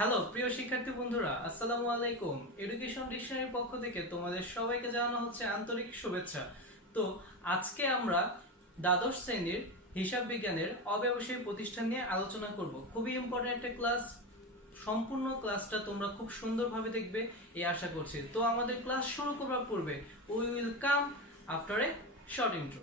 Hello প্রিয় শিক্ষার্থী বন্ধুরা, আসসালামু আলাইকুম। এডুকেশন ডিকশনারির পক্ষ থেকে তোমাদের সবাইকে জানানো হচ্ছে আন্তরিক শুভেচ্ছা। তো আজকে আমরা দ্বাদশ শ্রেণীর হিসাব বিজ্ঞানের অব্যবসায়ী প্রতিষ্ঠান নিয়ে আলোচনা করব। খুবই ইম্পর্টেন্ট একটা ক্লাস। সম্পূর্ণ ক্লাসটা তোমরা খুব সুন্দরভাবে দেখবে এই আশা করছি। তো আমাদের ক্লাস শুরু করার পূর্বে we will come after a short intro.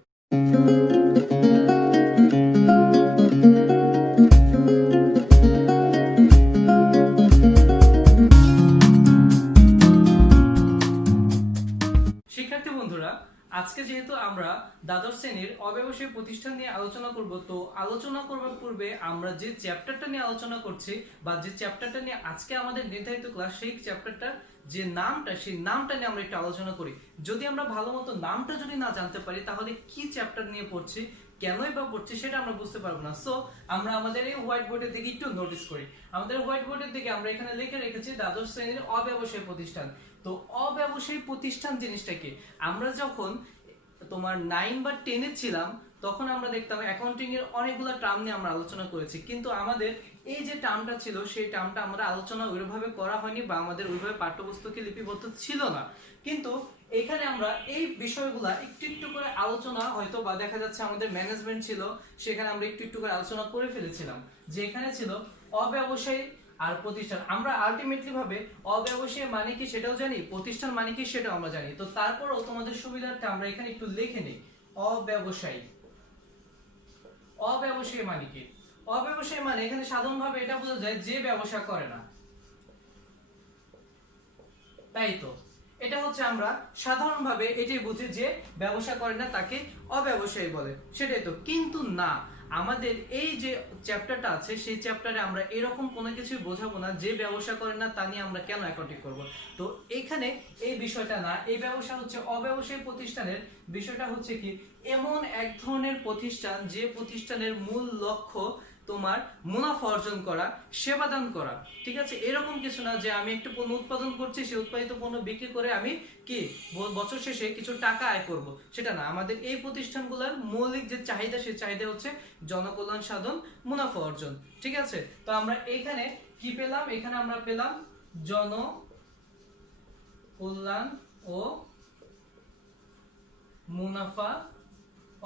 শিক্ষার্থী বন্ধুরা, আজকে যেহেতু আমরা দ্বাদশ শ্রেণীর অব্যবসায়ী প্রতিষ্ঠান নিয়ে আলোচনা করব, তো আলোচনা করবার পূর্বে আমরা যে চ্যাপ্টারটা নিয়ে আলোচনা করছি বা যে চ্যাপ্টারটা নিয়ে আজকে আমাদের নির্ধারিত ক্লাস, সেই চ্যাপ্টারটার যে নামটা, সেই নামটা নিয়ে আমরা একটু আলোচনা করি। যদি আমরা ভালো মতো নামটা যদি না জানতে পারি, তাহলে কি চ্যাপ্টার নিয়ে পড়ছি, কেনই বা পড়ছি, সেটা আমরা বুঝতে পারবো না। সো আমরা আমাদের এই হোয়াইট বোর্ডের দিকে একটু নোটিস করি। আমাদের হোয়াইট বোর্ডের দিকে আমরা এখানে লিখে রেখেছি দ্বাদশ শ্রেণীর অব্যবসায়ী প্রতিষ্ঠান। তো অব্যবসায়ী প্রতিষ্ঠান জিনিসটা কি? আমরা যখন তোমার 9 বা 10 এ ছিলাম, তখন আমরা দেখতাম অ্যাকাউন্টিং এর অনেকগুলো টার্ম নিয়ে আমরা আলোচনা করেছি, কিন্তু আমাদের এই যে টার্মটা ছিল, সেই টার্মটা আমরা আলোচনা ওইভাবে করা হয়নি বা আমাদের ওইভাবে পাঠ্যপুস্তকে লিপিবদ্ধ ছিল না। কিন্তু এখানে আমরা এই বিষয়গুলো একটু একটু করে আলোচনা, হয়তো বা দেখা যাচ্ছে আমাদের ম্যানেজমেন্ট ছিল, সেখানে আমরা একটু একটু করে আলোচনা করে ফেলেছিলাম। যে এখানে ছিল অব্যবসায়ী আর প্রতিষ্ঠান। আমরা আলটিমেটলি ভাবে অব্যবসায়ী মানে কি সেটাও জানি, প্রতিষ্ঠান মানে কি সেটাও আমরা জানি। তো তারপরও তোমাদের সুবিধার্থে আমরা এখানে একটু লিখে নিই অব্যবসায়ী। অব্যবসায়ী মানে কি? অব্যবসায়ী মানে এখানে সাধারণভাবে এটা বোঝা যায় যে ব্যবসা করে না, তাই তো। এটা হচ্ছে আমরা সাধারণভাবে এটাই বুঝি যে ব্যবসা করে না তাকে অব্যবসায়ী বলে, সেটাই তো। কিন্তু না, আমাদের এই যে চ্যাপ্টারটা আছে, সেই চ্যাপ্টারে আমরা এরকম কোনো কিছুই বোঝাবো না যে ব্যবসা করে না তা নিয়ে আমরা কেন অ্যাকাউন্টিং করব। তো এখানে এই বিষয়টা না, এই ব্যবসা হচ্ছে অব্যবসায়ী প্রতিষ্ঠানের বিষয়টা হচ্ছে কি, এমন এক ধরনের প্রতিষ্ঠান যে প্রতিষ্ঠানের মূল লক্ষ্য তোমার মুনাফা অর্জন করা, সেবা দান করা। ঠিক আছে, এরকম কিছু না যে আমি একটা পণ্য উৎপাদন করছি, সেই উৎপাদিত পণ্য বিক্রি করে আমি কি বছর শেষে কিছু টাকা আয় করব, সেটা না। আমাদের এই প্রতিষ্ঠানগুলোর মৌলিক যে চাহিদা, সেই চাহিদা হচ্ছে জনকল্যাণ সাধন, মুনাফা অর্জন। ঠিক আছে, তো আমরা এখানে কি পেলাম? এখানে আমরা পেলাম জনকল্যাণ ও মুনাফা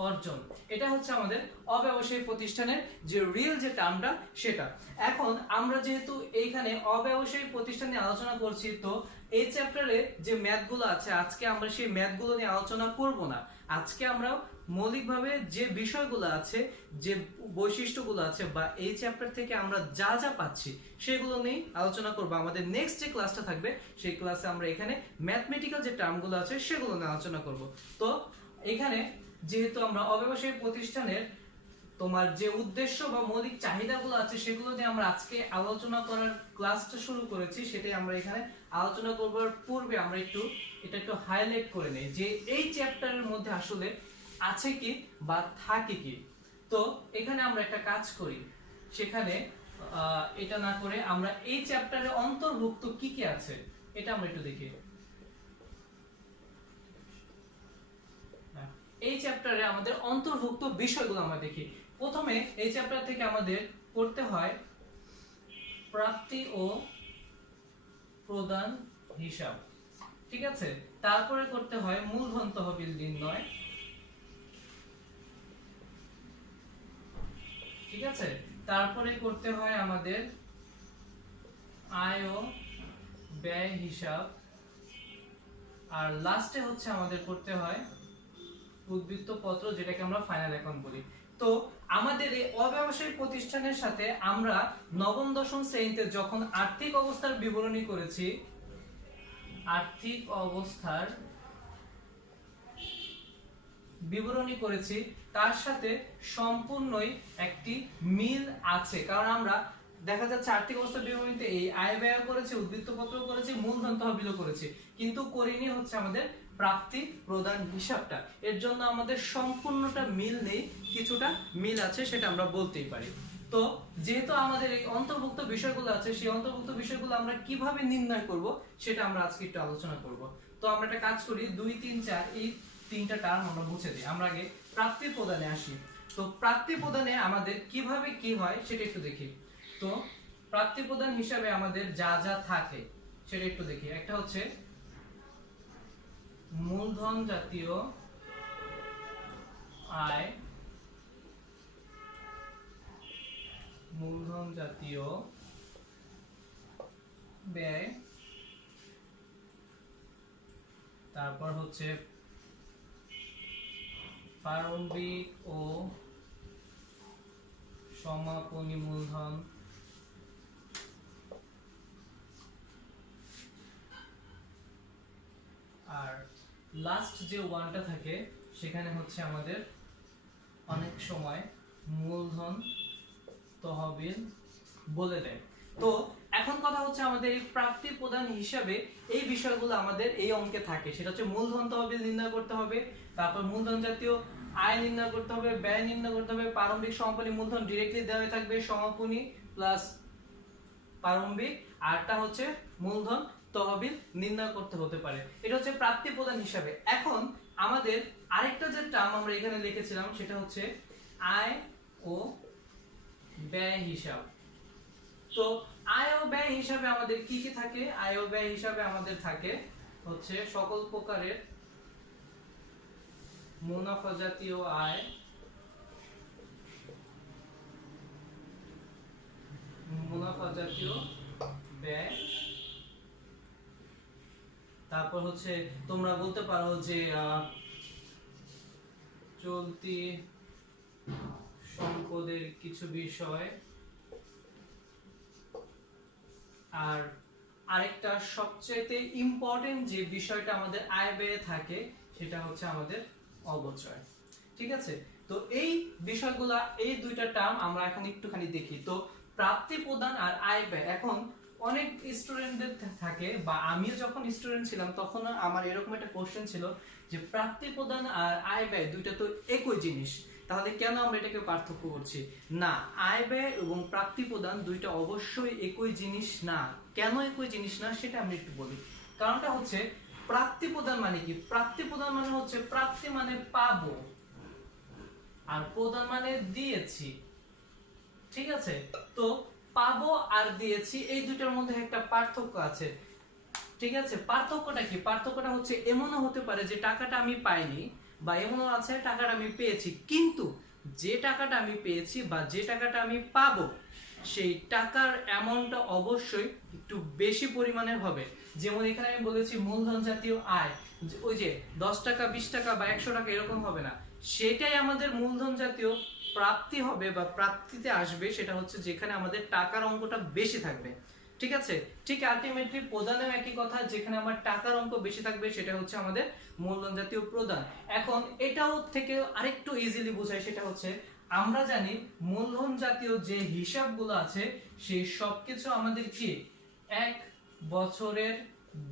অর্জন। এটা হচ্ছে আমাদের অব্যবসায়ী প্রতিষ্ঠানের যে রিয়েল যে টার্মটা, সেটা। এখন আমরা যেহেতু এইখানে অব্যবসায়ী প্রতিষ্ঠান নিয়ে আলোচনা করছি, তো এই চ্যাপ্টারে যে ম্যাথগুলো আছে, আজকে আমরা সেই ম্যাথগুলো নিয়ে আলোচনা করব না। আজকে আমরা মৌলিকভাবে যে বিষয়গুলো আছে, যে বৈশিষ্ট্যগুলো আছে, বা এই চ্যাপ্টার থেকে আমরা যা যা পাচ্ছি, সেগুলো নিয়ে আলোচনা করব। আমাদের নেক্সট যে ক্লাসটা থাকবে, সেই ক্লাসে আমরা এখানে ম্যাথমেটিক্যাল যে টার্মগুলো আছে, সেগুলো নিয়ে আলোচনা করব। তো এখানে যেহেতু আমরা অব্যবসায়ী প্রতিষ্ঠানের তোমার যে উদ্দেশ্য বা মৌলিক চাহিদাগুলো আছে, সেগুলো নিয়ে আমরা আজকে আলোচনা করার ক্লাসটা শুরু করেছি, সেটাই আমরা এখানে আলোচনা করবার পূর্বে আমরা এটা একটু হাইলাইট করে নেই যে এই চ্যাপ্টারের মধ্যে আসলে আছে কি বা থাকে কি। তো এখানে আমরা একটা কাজ করি, সেখানে এটা না করে আমরা এই চ্যাপ্টারে অন্তর্ভুক্ত কি কি আছে এটা আমরা একটু দেখি। এই চ্যাপ্টারে আমাদের অন্তর্ভুক্ত বিষয়গুলো আমরা দেখি। প্রথমে এই চ্যাপ্টার থেকে আমাদের পড়তে হয় প্রাপ্তি ও প্রদান হিসাব। ঠিক আছে, তারপরে করতে হয় মূলধন তহবিল নির্ণয়। ঠিক আছে, তারপরে করতে হয় আমাদের আয় ও ব্যয় হিসাব। আর লাস্টে হচ্ছে আমাদের করতে হয় উদ্বৃত্ত পত্র, যেটাকে আমরা ফাইনাল অ্যাকাউন্ট বলি। তো আমাদের এই অব্যবসায়ী প্রতিষ্ঠানের সাথে আমরা নবম দশম শ্রেণীতে যখন আর্থিক অবস্থার বিবরণী করেছি, আর্থিক অবস্থার বিবরণী করেছি, তার সাথে সম্পূর্ণই একটি মিল আছে। কারণ আমরা দেখা যাচ্ছে আর্থিক অবস্থার বিবরণীতে এই আয় ব্যয় করেছি, উদ্বৃত্ত পত্র করেছি, মূলধন তহবিলও করেছি, কিন্তু করিনি হচ্ছে আমাদের প্রাপ্তি প্রদান হিসাবটা। এর জন্য আমাদের সম্পূর্ণটা মিল নেই, কিছুটা মিল আছে, সেটা আমরা বলতেই পারি। তো যেহেতু আমাদের এই অন্তর্ভুক্ত বিষয়গুলো আছে, সেই অন্তর্ভুক্ত বিষয়গুলো আমরা কিভাবে নির্ণয় করব, সেটা আমরা আজকে একটু আলোচনা করব। তো আমরা একটা কাজ করি, 2 3 4 এই তিনটা টার্ম আমরা মুছে দিই। আমরা আগে প্রাপ্তি প্রদানে আসি। তো প্রাপ্তি প্রদানে আমাদের কিভাবে কি হয় সেটা একটু দেখি। তো প্রাপ্তি প্রদান হিসাবে আমাদের যা যা থাকে সেটা একটু দেখি। একটা হচ্ছে মূলধন জাতীয় আয়, মূলধন জাতীয় ব্যয়, তারপর হচ্ছে প্রারম্ভিক ও সমাপনী মূলধন, আর লাস্ট যে ওয়ানটা থাকে সেখানে হচ্ছে আমাদের অনেক সময় মূলধন তহবিল বলে দেয়। তো এখন কথা হচ্ছে আমাদের এই প্রাপ্তি প্রদান হিসাবে এই বিষয়গুলো আমাদের এই অঙ্কে থাকে, সেটা হচ্ছে মূলধন তহবিল নির্ণয় করতে হবে, তারপর মূলধন জাতীয় আয় নির্ণয় করতে হবে, ব্যয় নির্ণয় করতে হবে, প্রারম্ভিক সমাপনী মূলধন ডিরেক্টলি দেওয়া থাকবে, সমাপনী প্লাস প্রারম্ভিক, আরটা হচ্ছে মূলধন তহবিল নির্ণয় করতে হতে পারে। এটা হচ্ছে প্রাপ্তি প্রদান হিসাবে। এখন আমাদের আরেকটা যে টার্ম আমরা এখানে লিখেছিলাম সেটা হচ্ছে আয় ও ব্যয় হিসাব। তো আয় ও ব্যয় হিসাবে আমাদের কি কি থাকে? আয় ও ব্যয় হিসাবে আমাদের থাকে হচ্ছে সকল প্রকারের মুনাফা জাতীয় আয়, মুনাফা জাতীয় ব্যয়, তারপর হচ্ছে তোমরা বলতে পারো যে চলতি সম্পদের কিছু বিষয়, আর আরেকটা সবচেয়ে ইম্পর্টেন্ট যে বিষয়টা আমাদের আয় ব্যয়ে থাকে সেটা হচ্ছে আমাদের অবচয়। ঠিক আছে, তো এই বিষয়গুলা এই দুইটা টার্ম আমরা এখন একটুখানি দেখি। তো প্রাপ্তি প্রদান আর আয় ব্যয়, এখন অনেক স্টুডেন্টদের থাকে, বা আমিও যখন স্টুডেন্ট ছিলাম তখন আমার এরকম একটা কোশ্চেন ছিল যে প্রাপ্তি প্রদান আর আয় ব্যয় দুইটা তো একই জিনিস, তাহলে কেন আমরা এটাকে পার্থক্য করছি? না, আয় ব্যয় এবং প্রাপ্তি প্রদান দুইটা অবশ্যই একই জিনিস না। কেন একই জিনিস না সেটা আমি একটু বলি। কারণটা হচ্ছে প্রাপ্তি প্রদান মানে কি? প্রাপ্তি প্রদান মানে হচ্ছে প্রাপ্তি মানে পাবো, আর প্রদান মানে দিয়েছি। ঠিক আছে, তো পাবো আর দিয়েছি এই দুইটার মধ্যে একটা পার্থক্য আছে। ঠিক আছে, পার্থক্যটা কি? পার্থক্যটা হচ্ছে এমনও হতে পারে যে টাকাটা আমি পাইনি, বা এমনও আছে টাকাটা আমি পেয়েছি, কিন্তু যে টাকাটা আমি পেয়েছি বা যে টাকাটা আমি পাবো সেই টাকার অ্যামাউন্টটা অবশ্যই একটু বেশি পরিমাণের হবে। যেমন এখানে আমি বলেছি মূলধন জাতীয় আয়, ওই যে 10 টাকা 20 টাকা বা 100 টাকা এরকম হবে না, সেটাই আমাদের মূলধন জাতীয় প্রাপ্তি হবে বা প্রাপ্তিতে আসবে। সেটা হচ্ছে যেখানে আমাদের টাকার অঙ্কটা বেশি থাকবে। ঠিক আছে, ঠিক আলটিমেটলি প্রদানেও একই কথা, যেখানে আমার টাকার অঙ্ক বেশি থাকবে সেটা হচ্ছে আমাদের মূলধন জাতীয় প্রদান। এখন এটাও থেকে আরেকটু ইজিলি বোঝায়, সেটা হচ্ছে আমরা জানি মূলধন জাতীয় যে হিসাবগুলো আছে সেই সবকিছু আমাদের কি 1 বছরের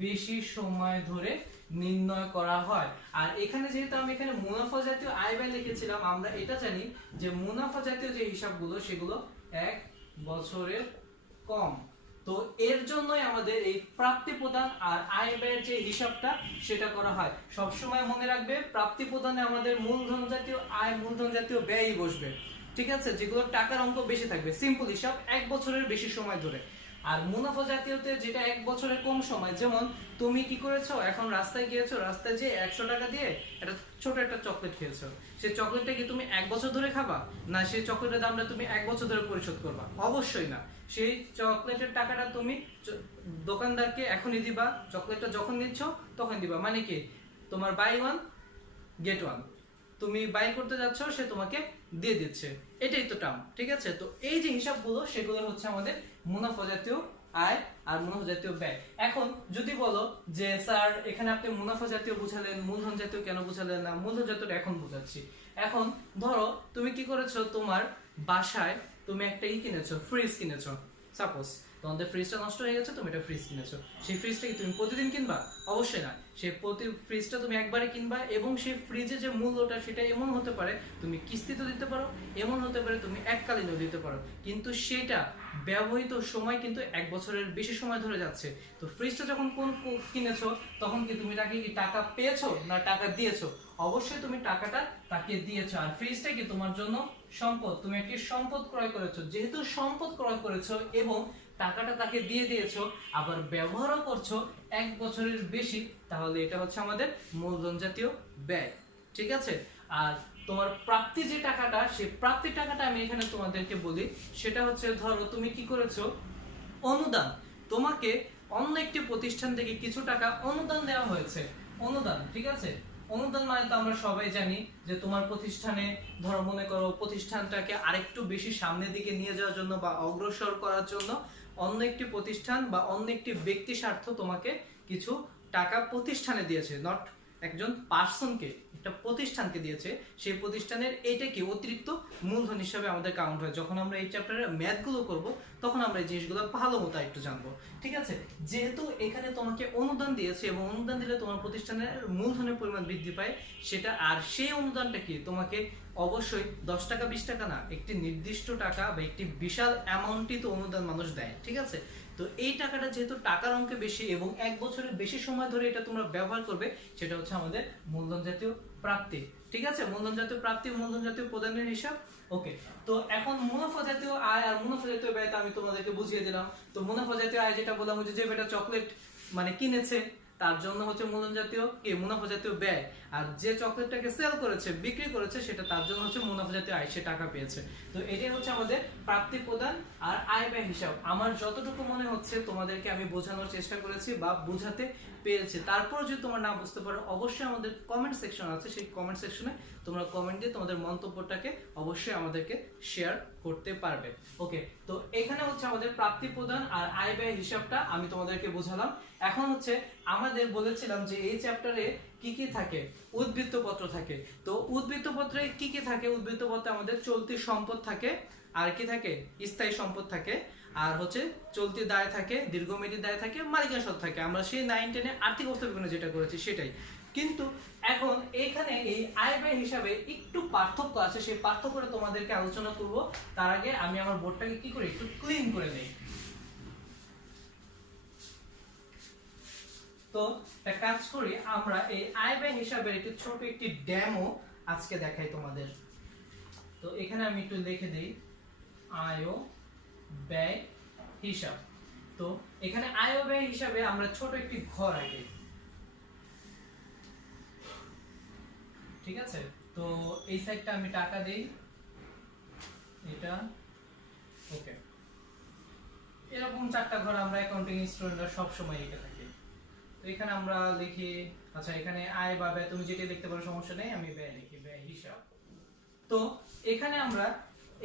বেশি সময় ধরে নির্ণয় করা হয়। আর এখানে যেহেতু আমি এখানে মুনাফা জাতীয় আয় ব্যয় লিখেছিলাম, আমরা এটা জানি যে মুনাফা জাতীয় যে হিসাবগুলো সেগুলো 1 বছরের কম। তো এর জন্যই আমাদের এই প্রাপ্তি প্রদান আর আয় ব্যয়ের যে হিসাবটা সেটা করা হয়। সবসময় মনে রাখবে প্রাপ্তি প্রদানে আমাদের মূলধন জাতীয় আয়, মূলধন জাতীয় ব্যয়ই বসবে। ঠিক আছে, যেগুলো টাকার অঙ্ক বেশি থাকবে, সিম্পল হিসাব 1 বছরের বেশি সময় ধরে। আর মুনাফা জাতীয়তে যেটা 1 বছরের কম সময়, যেমন তুমি কি করেছো, এখন রাস্তায় গিয়েছো, রাস্তায় যে 100 টাকা দিয়ে একটা ছোট একটা চকলেট খেয়েছো, সেই চকলেটটা কি তুমি 1 বছর ধরে খাবা? না, সেই চকলেটের দামটা তুমি 1 বছর ধরে পরিশোধ করবা? অবশ্যই না। সেই চকলেটের টাকাটা তুমি দোকানদারকে এখনই দিবা, চকলেটটা যখন নিচ্ছ তখন দিবা। মানে কি, তোমার বাই ওয়ান গেট ওয়ান, তুমি বাই করতে যাচ্ছ সে তোমাকে দিয়ে দিচ্ছে, এটাই তো টার্ম। ঠিক আছে, তো এই যে হিসাবগুলো সেগুলো হচ্ছে আমাদের মুনাফা জাতীয় আয় আর মুনাফা জাতীয় ব্যয়। এখন যদি বলো যে স্যার এখানে আপনি মুনাফা জাতীয় বুঝালেন, মূলধন জাতীয় কেন বুঝালেন না? মূলধন জাতীয় এখন বুঝাচ্ছি। এখন ধরো তুমি কি করেছো, তোমার বাসায় তুমি একটা কিনেছো, ফ্রিজ কিনেছো, সাপোজ তোমাদের ফ্রিজটা নষ্ট হয়ে গেছে, তুমি একটা ফ্রিজ কিনেছো। সেই ফ্রিজটা কি তুমি প্রতিদিন কিনবা? অবশ্যই না। সেই ফ্রিজটা তুমি একবারে কিনবা, এবং সেই ফ্রিজের যে মূল্যটা সেটা এমন হতে পারে তুমি কিস্তিতে দিতে পারো, এমন হতে পারে তুমি এককালীনও দিতে পারো, কিন্তু সেটা ব্যবহৃত সময় কিন্তু 1 বছরের বেশি সময় ধরে যাচ্ছে। তো ফ্রিজটা যখন কিনেছো তখন কি তুমি তাকে কি টাকা পেয়েছো না টাকা দিয়েছো? অবশ্যই তুমি টাকাটা তাকে দিয়েছো। আর ফ্রিজটা কি তোমার জন্য সম্পদ, তুমি একটি সম্পদ ক্রয় করেছো। যেহেতু সম্পদ ক্রয় করেছো এবং টাকাটা তাকে দিয়ে দিয়েছো আবার ব্যবহারও করছো 1 বছরের বেশি, তাহলে এটা হচ্ছে আমাদের মূলধন জাতীয় ব্যয়। ঠিক আছে, আর তোমার প্রাপ্তি যে টাকাটা, সেই প্রাপ্তি টাকাটা আমি এখানে তোমাদেরকে বলি, সেটা হচ্ছে ধরো তুমি কি করেছো, অনুদান, তোমাকে অন্য একটি প্রতিষ্ঠান থেকে কিছু টাকা অনুদান দেওয়া হয়েছে। অনুদান, ঠিক আছে, অনুদান মানে তো আমরা সবাই জানি যে তোমার প্রতিষ্ঠানে ধরো মনে করো প্রতিষ্ঠানটাকে আরেকটু বেশি সামনের দিকে নিয়ে যাওয়ার জন্য বা অগ্রসর করার জন্য অন্য একটি প্রতিষ্ঠান বা অন্য একটি ব্যক্তি স্বার্থ তোমাকে কিছু টাকা প্রতিষ্ঠানে দিয়েছে, নট একজন পার্সনকে, একটা প্রতিষ্ঠানকে দিয়েছে। সেই প্রতিষ্ঠানের এইটা কি অতিরিক্ত মূলধন হিসাবে আমাদের কাউন্ট হয়। যখন আমরা এই চ্যাপ্টারের ম্যাথগুলো করব তখন আমরা এই জিনিসগুলো ভালো মতো একটু জানবো। ঠিক আছে, যেহেতু এখানে তোমাকে অনুদান দিয়েছে এবং অনুদান দিলে তোমার প্রতিষ্ঠানের মূলধনের পরিমাণ বৃদ্ধি পায়, সেটা আর সেই অনুদানটা কি তোমাকে অবশ্যই 10 টাকা 20 টাকা না, একটি নির্দিষ্ট টাকা বা একটি বিশাল অ্যামাউন্টই তো অনুদান মানুষ দেয়। ঠিক আছে, তো এই টাকাটা যেহেতু টাকার অঙ্কে বেশি এবং 1 বছরের বেশি সময় ধরে এটা তোমরা ব্যবহার করবে, সেটা হচ্ছে আমাদের মূলধন জাতীয় প্রাপ্তি। ঠিক আছে, মূলধন জাতীয় প্রাপ্তি, মূলধন জাতীয় প্রদানের হিসাব। ওকে, তো এখন মুনাফা জাতীয় আয় আর মুনাফা জাতীয় ব্যয় আমি তোমাদেরকে বুঝিয়ে দিলাম। তো মুনাফা জাতীয় আয় যেটা বললাম, যে বেটা চকলেট মানে কিনেছে তার জন্য হচ্ছে মূলধন জাতীয় কি মুনাফা জাতীয় ব্যয়, আর যে চকলেটটাকে সেল করেছে, বিক্রি করেছে, সেটা তার জন্য হচ্ছে মুনাফা জাতীয় আয়, সে টাকা পেয়েছে। তো এটাই হচ্ছে আমাদের প্রাপ্তি প্রদান আর আয় ব্যয় হিসাব। আমার যতটুকু মনে হচ্ছে তোমাদেরকে আমি বোঝানোর চেষ্টা করেছি বা বোঝাতে পেরেছি। তারপর যদি তোমরা না বুঝতে পারো, অবশ্যই আমাদের কমেন্ট সেকশন আছে, সেই কমেন্ট সেকশনে তোমরা কমেন্ট দিয়ে তোমাদের মন্তব্যটাকে অবশ্যই আমাদেরকে শেয়ার করতে পারবে। ওকে, তো এখানে হচ্ছে আমাদের প্রাপ্তি প্রদান আর আয় ব্যয় হিসাবটা আমি তোমাদেরকে বোঝালাম। এখন হচ্ছে আমাদের বলেছিলাম যে এই চ্যাপ্টারে কি কি থাকে, উদ্বৃত্ত পত্র থাকে। তো উদ্বৃত্ত পত্রে কি কি থাকে, উদ্বৃত্ত পত্রে আমাদের চলতি সম্পদ থাকে, আর কি থাকে, স্থায়ী সম্পদ থাকে, আর হচ্ছে চলতি দায় থাকে, দীর্ঘমেয়াদী দায় থাকে, মালিকানা সত্ত্ব থাকে। আমরা সেই 9-10 আর্থিক অবস্থা বিবরণী যেটা করেছি সেটাই। কিন্তু এখন এখানে এই আয় ব্যয় হিসাবে একটু পার্থক্য আছে, সেই পার্থক্যটা তোমাদেরকে আলোচনা করব। তার আগে আমি আমার বোর্ডটাকে কি করি, একটু ক্লিন করে নেই। তো একটা কাজ করি, আমরা এই আয় ব্যয় হিসাবে একটি ছোট একটি ডেমো আজকে দেখাই তোমাদের। তো এখানে আমি একটু লিখে দেই আয় ও ব্যয় হিসাব। তো এখানে আয় ও ব্যয় হিসাবে আমরা ছোট একটি ঘর আঁকি। ঠিক আছে, তো এই সাইডটা আমি টাকা দেই, এটা ওকে। এরকম 4টা ঘর আমরা অ্যাকাউন্টিং স্টুডেন্টরা সব সময় এঁকে থাকি। তো এখানে আমরা লিখি, আচ্ছা এখানে আয় বা ব্যয় তুমি যেটা লিখতে পারো, সমস্যা নেই, আমি ব্যয় লিখি, ব্যয় হিসাব। তো এখানে আমরা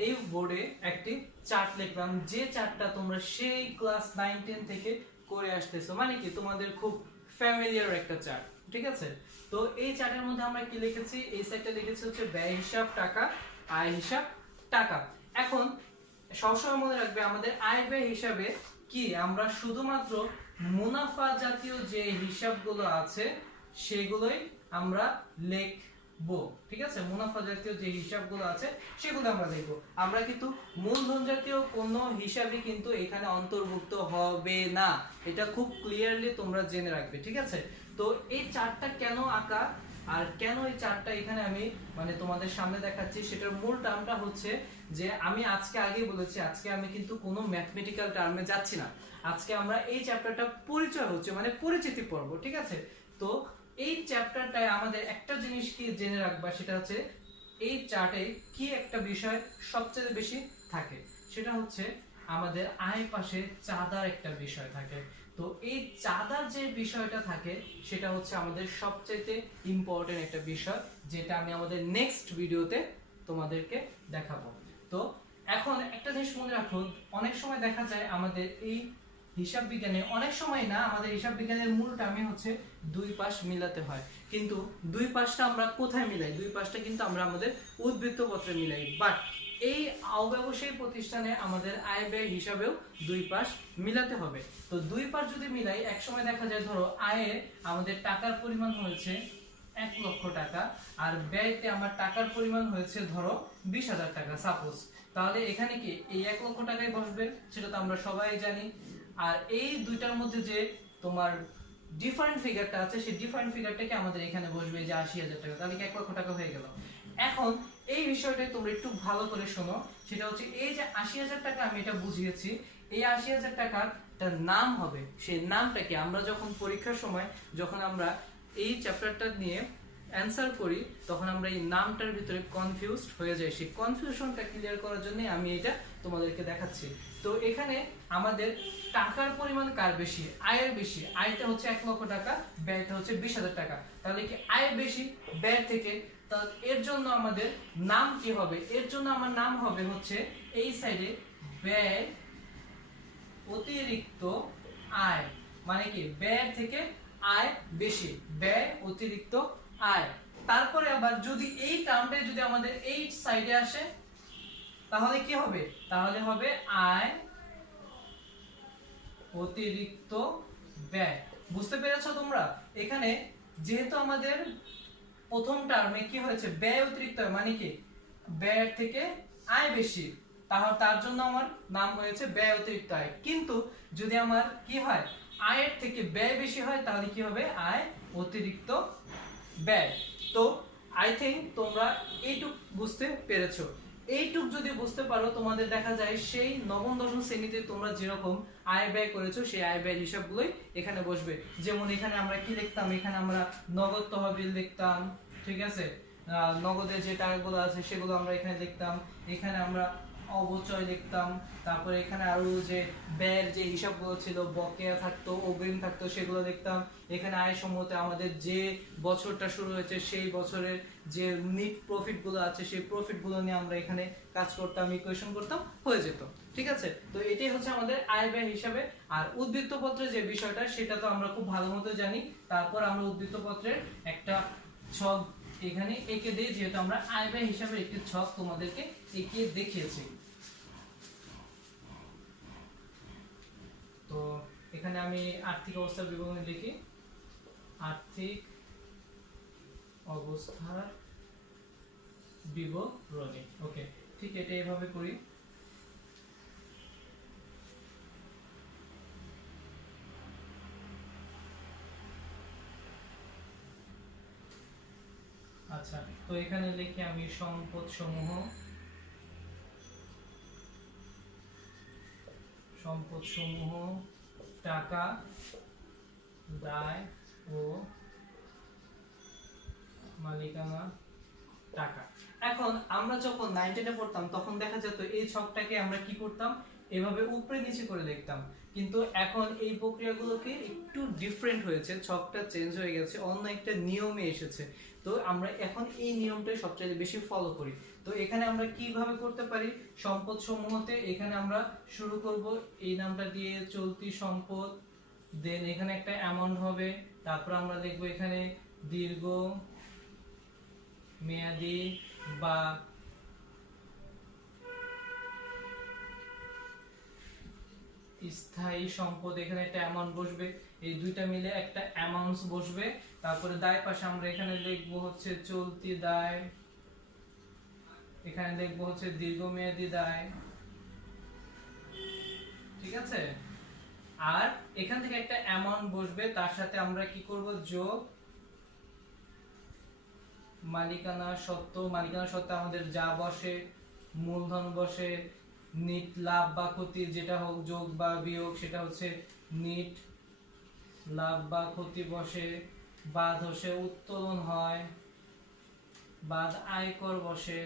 এই বোর্ডে একটি চার্ট লিখলাম, যে চার্টটা তোমরা সেই ক্লাস 9-10 থেকে করে আসতেছো, মানে কি তোমাদের খুব ফ্যামিলিয়ার একটা চার্ট। ঠিক আছে, তো এই চার্টের মধ্যে আমরা কি লিখেছি, এই সাইডটা লিখেছি হচ্ছে ব্যয় হিসাব টাকা, আয় হিসাব টাকা। এখন সবসময় মনে রাখবে আমাদের আয় ব্যয় হিসাবে কি আমরা শুধুমাত্র মুনাফা জাতীয় যে হিসাবগুলো আছে সেগুলোই আমরা লিখবো। ঠিক আছে, মুনাফা জাতীয় যে হিসাবগুলো আছে সেগুলো আমরা লিখবো। আমরা কিন্তু মূলধন জাতীয় কোনো হিসাবই কিন্তু এখানে অন্তর্ভুক্ত হবে না, এটা খুব ক্লিয়ারলি তোমরা জেনে রাখবে। ঠিক আছে, তো এই চার্টটা কেন আঁকা আর কেন এই চার্টটা এখানে আমি মানে তোমাদের সামনে দেখাচ্ছি, সেটার মূল টার্মটা হচ্ছে যে আমি আজকে আগেই বলেছি, আজকে আমি কিন্তু কোনো ম্যাথমেটিক্যাল টার্মে যাচ্ছি না। আজকে আমরা এই চ্যাপ্টারটা পরিচয় হচ্ছে মানে পরিচিতি পর্ব। ঠিক আছে, তো এই চ্যাপ্টারটায় আমাদের একটা জিনিস কি জেনে রাখবা, সেটা হচ্ছে এই চার্টে কি একটা বিষয় সবচেয়ে বেশি থাকে, সেটা হচ্ছে আমাদের আয় পাশে চাঁদার একটা বিষয় থাকে। তো এই চাঁদার যে বিষয়টা থাকে সেটা হচ্ছে আমাদের সবচেয়ে ইম্পর্টেন্ট একটা বিষয়, যেটা আমি আমাদের নেক্সট ভিডিওতে তোমাদেরকে দেখাবো। তো এখন একটা জিনিস মনে রাখো, অনেক সময় দেখা যায় আমাদের এই হিসাব বিজ্ঞানে, অনেক সময় না, আমাদের হিসাব বিজ্ঞানের মূল টার্মে হচ্ছে দুই পাশ মিলাতে হয়। কিন্তু দুই পাশটা আমরা কোথায় মিলাই, দুই পাশটা কিন্তু আমরা আমাদের উদ্বৃত্ত পত্রে মিলাই। বাট এই অব্যবসায়ী প্রতিষ্ঠানে আমাদের আয় ব্যয় হিসাবেও দুই পাশ মিলাতে হবে। তো দুই পাশ যদি মিলাই, এক সময় দেখা যায় ধরো আয়ে আমাদের টাকার পরিমাণ হয়েছে 1 লক্ষ টাকা, আর ব্যয়তে আমার টাকার পরিমাণ হয়েছে ধরো 20,000 টাকা সাপোজ। তাহলে এখানে কি এই 1 লক্ষ টাকায় বসবে, সেটা তো আমরা সবাই জানি। আর এই দুইটার মধ্যে যে তোমার ডিফারেন্ট ফিগারটা আছে, সেই ডিফারেন্ট ফিগারটাকে আমাদের এখানে বসবে যে 80,000 টাকা, তাহলে কি 1 লক্ষ টাকা হয়ে গেল। এখন এই বিষয়টাই তোমরা একটু ভালো করে শোনো, সেটা হচ্ছে এই যে 80,000 টাকা আমি এটা বুঝিয়েছি, এই ৮০,০০০ টাকার একটা নাম হবে, সেই নামটাকে আমরা যখন পরীক্ষার সময় যখন আমরা এই চ্যাপ্টারটা নিয়ে অ্যান্সার করি তখন আমরা এই নামটার ভিতরে কনফিউজড হয়ে যাই। সেই কনফিউশনটা ক্লিয়ার করার জন্য আমি এটা তোমাদেরকে দেখাচ্ছি। তো এখানে আমাদের টাকার পরিমাণ কার বেশি, আয়ের বেশি। আয়টা হচ্ছে ১,০০,০০০ টাকা, ব্যয়টা হচ্ছে ২০,০০০ টাকা। তাহলে কি আয় বেশি ব্যয় থেকে? এর জন্য আমাদের নাম কি হবে? এর জন্য আমার নাম হবে হচ্ছে এই সাইডে ব্যয় অতিরিক্ত আয়। মানে কি ব্যয় থেকে আয় বেশি, ব্যয় অতিরিক্ত আয়। তারপরে আবার যদি এই টার্মটা যদি আমাদের এই সাইডে আসে তাহলে কি হবে? তাহলে হবে আয় অতিরিক্ত ব্যয়। বুঝতে পেরেছো তোমরা? এখানে যেহেতু আমাদের প্রথম টার্মে কি হয়েছে, ব্যয় অতিরিক্ত আয়, মানে কি ব্যয়ের থেকে আয় বেশি, তাহলে তার জন্য আমার নাম হয়েছে ব্যয় অতিরিক্ত আয়। কিন্তু যদি আমার কি হয়, আয়ের থেকে ব্যয় বেশি হয় তাহলে কি হবে? আয় অতিরিক্ত ব্যয়। তো আই থিঙ্ক তোমরা এইটুক বুঝতে পেরেছো। এইটুক যদি বুঝতে পারো তোমাদের দেখা যায় সেই নবম দশম শ্রেণীতে তোমরা যেরকম আয় ব্যয় করেছো সেই আয় ব্যয়ের হিসাবগুলোই এখানে বসবে। যেমন এখানে আমরা কি লিখতাম, এখানে আমরা নগদ তহবিল লিখতাম, ঠিক আছে, নগদের যে টাকাগুলো আছে সেগুলো আমরা এখানে লিখতাম, এখানে আমরা অবচয় লিখতাম, তারপরে এখানে আরো যে ব্যয়ের যে হিসাবগুলো ছিল, বকেয়া থাকতো, অগ্রিম থাকতো, সেগুলো লিখতাম। এখানে আয় সমূহতে আমাদের যে বছরটা শুরু হয়েছে সেই বছরের যে নিট প্রফিট গুলো আছে সেই প্রফিট গুলো নিয়ে আমরা এখানে কাজ করতাম, ইকুয়েশন করতাম, হয়ে যেত। ঠিক আছে, তো এটাই হচ্ছে আমাদের আয় ব্যয় হিসাবে। আর উদ্বৃত্ত পত্রের যে বিষয়টা সেটা তো আমরা খুব ভালো মতো জানি। তারপর আমরা উদ্বৃত্ত পত্রের একটা ছক এখানে এঁকে দিই, যেহেতু আমরা আয় ব্যয় হিসাবে একটি ছক তোমাদেরকে এঁকে দেখিয়েছি। তো এখানে আমি আর্থিক অবস্থার বিবরণী লিখি, আর্থিক অবস্থার বিবরণী। ওকে, ঠিক এটা এভাবে করি। আচ্ছা, তো এখানে লিখি আমি সম্পদ সমূহ, টাকা, দায় ও মালিকানা টাকা। এখন আমরা যখন 9 10 পড়তাম তখন দেখা যেত এই ছকটাকে আমরা কি করতাম, এভাবে উপরে নিচে করে লিখতাম। কিন্তু এখন এই প্রক্রিয়াগুলোকে একটু ডিফারেন্ট হয়েছে, ছকটা চেঞ্জ হয়ে গেছে, অন্য একটা নিয়মে এসেছে। তো আমরা এখন এই নিয়মটাই সবচেয়ে বেশি ফলো করি। তো এখানে আমরা কিভাবে করতে পারি, সম্পদ সমূহতে এখানে আমরা শুরু করব এই নামটা দিয়ে চলতি সম্পদ, দেন এখানে একটা অ্যামাউন্ট হবে, তারপর আমরা লিখবো এখানে দীর্ঘ মেয়াদি বা স্থায়ী সম্পদ, এখানে একটা অ্যামাউন্ট বসবে, এই দুইটা মিলে একটা অ্যামাউন্ট বসবে। তারপরে দায় পাশে আমরা এখানে লিখবো হচ্ছে চলতি দায়, এখানে লিখবো হচ্ছে দীর্ঘমেয়াদী দায়। ঠিক আছে, আর এখান থেকে একটা অ্যামাউন্ট বসবে, তার সাথে আমরা কি করব, যোগ মালিকানা সত্ত্ব। মালিকানা সত্ত্বে আমাদের যা বসে, মূলধন বসে, নিট লাভ বা ক্ষতি যেটা হোক, যোগ বা বিয়োগ সেটা হচ্ছে নিট লাভ বা ক্ষতি বসে, বাদ হচ্ছে উত্তোলন হয়, বাদ আয়কর বসে।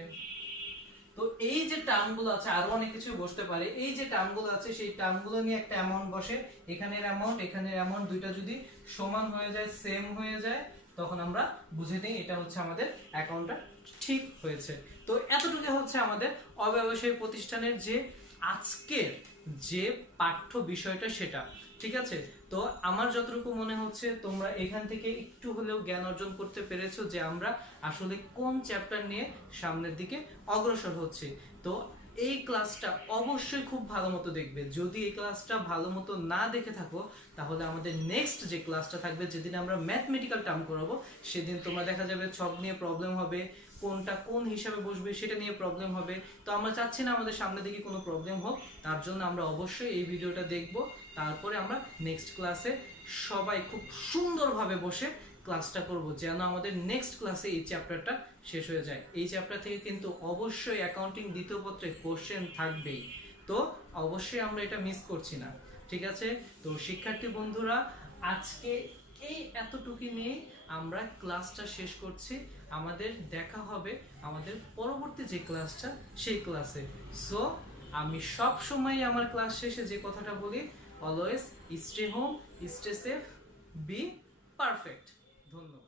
তো এই যে টার্মগুলো আছে, আরো অনেক কিছু বসতে পারে, এই যে টার্মগুলো আছে সেই টার্মগুলো নিয়ে একটা অ্যামাউন্ট বসে, এখানের অ্যামাউন্ট এখানের অ্যামাউন্ট দুইটা যদি সমান হয়ে যায়, সেম হয়ে যায়, তখন আমরা বুঝে নিই এটা হচ্ছে আমাদের অ্যাকাউন্টটা ঠিক হয়েছে। তো এতটুকু হচ্ছে আমাদের অব্যবসায়ী প্রতিষ্ঠানের যে আজকের যে পাঠ্য বিষয়টা সেটা। ঠিক আছে, তো আমার যতটুকু মনে হচ্ছে তোমরা এখান থেকে একটু হলেও জ্ঞান অর্জন করতে পেরেছো যে আমরা আসলে কোন চ্যাপ্টার নিয়ে সামনের দিকে অগ্রসর হচ্ছি। তো এই ক্লাসটা অবশ্যই খুব ভালো মতো দেখবে। যদি এই ক্লাসটা ভালো মতো না দেখে থাকো তাহলে আমাদের নেক্সট যে ক্লাসটা থাকবে, যেদিন আমরা ম্যাথমেটিক্যাল টার্ম করাবো, সেদিন তোমরা দেখা যাবে ছক নিয়ে প্রবলেম হবে, কোনটা কোন হিসাবে বসবে সেটা নিয়ে প্রবলেম হবে। তো আমরা চাচ্ছি না আমাদের সামনে দিকে কোনো প্রবলেম হোক, তার জন্য আমরা অবশ্যই এই ভিডিওটা দেখব। তারপরে আমরা নেক্সট ক্লাসে সবাই খুব সুন্দরভাবে বসে ক্লাসটা করব, যেন আমাদের নেক্সট ক্লাসে এই চ্যাপ্টারটা শেষ হয়ে যায়। এই চ্যাপ্টার থেকে কিন্তু অবশ্যই অ্যাকাউন্টিং দ্বিতীয় পত্রে কোশ্চেন থাকবেই। তো অবশ্যই আমরা এটা মিস করছি না। ঠিক আছে, তো শিক্ষার্থী বন্ধুরা, আজকে এই এতটুকু নিয়ে আমরা ক্লাসটা শেষ করছি। আমাদের দেখা হবে আমাদের পরবর্তী যে ক্লাসটা সেই ক্লাসে। সো আমি সব সময় আমার ক্লাস শেষে যে কথাটা বলি, always stay home, stay safe, be perfect. ধন্যবাদ।